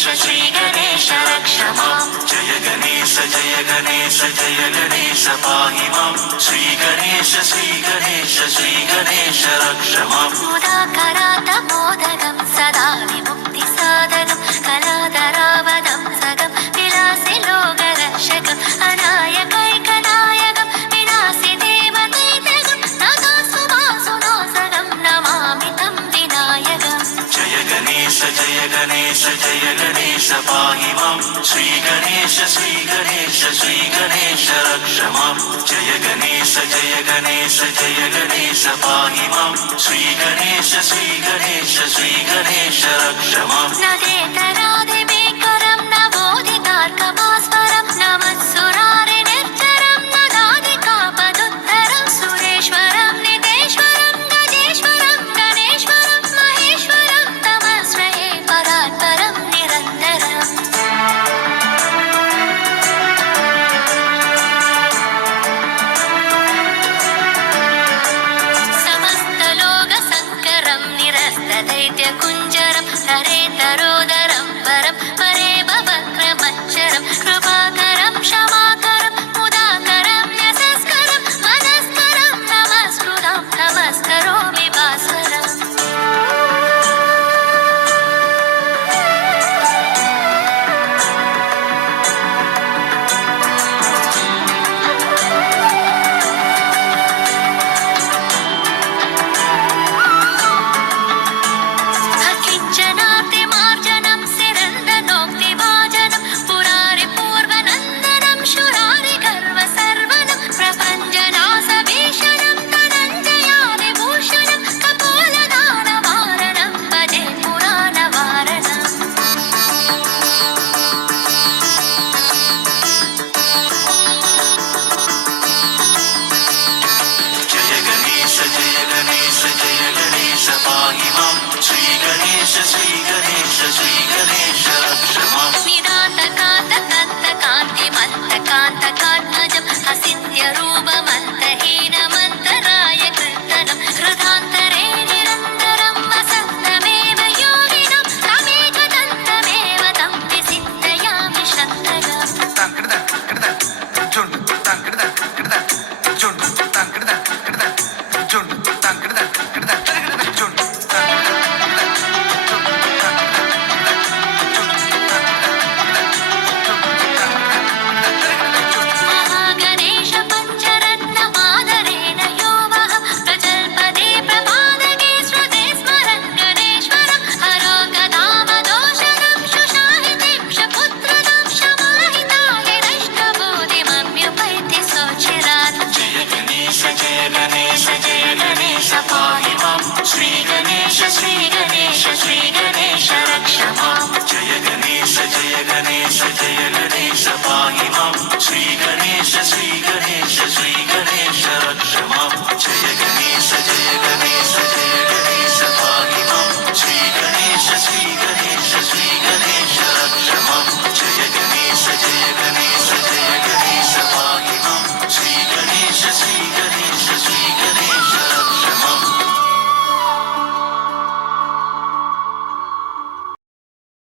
गणेश श्री गणेश रक्ष माम् जय गणेश पाहि माम् श्री गणेश श्री गणेश रक्ष माम् मुदाकरात् मोदकं सदा विमुक्तिसाधकं कलाधरावदं सगं विलासि लोकरक्षकम् अनायकैकनायकं विनाशि देवदैत्यकं तथास्तु वासुनाशकं नमामि तं विनायकम् जय गणेश पाहि माम् श्री गणेश रक्ष माम् जय गणेश पाहि माम् श्री गणेश रक्ष माम्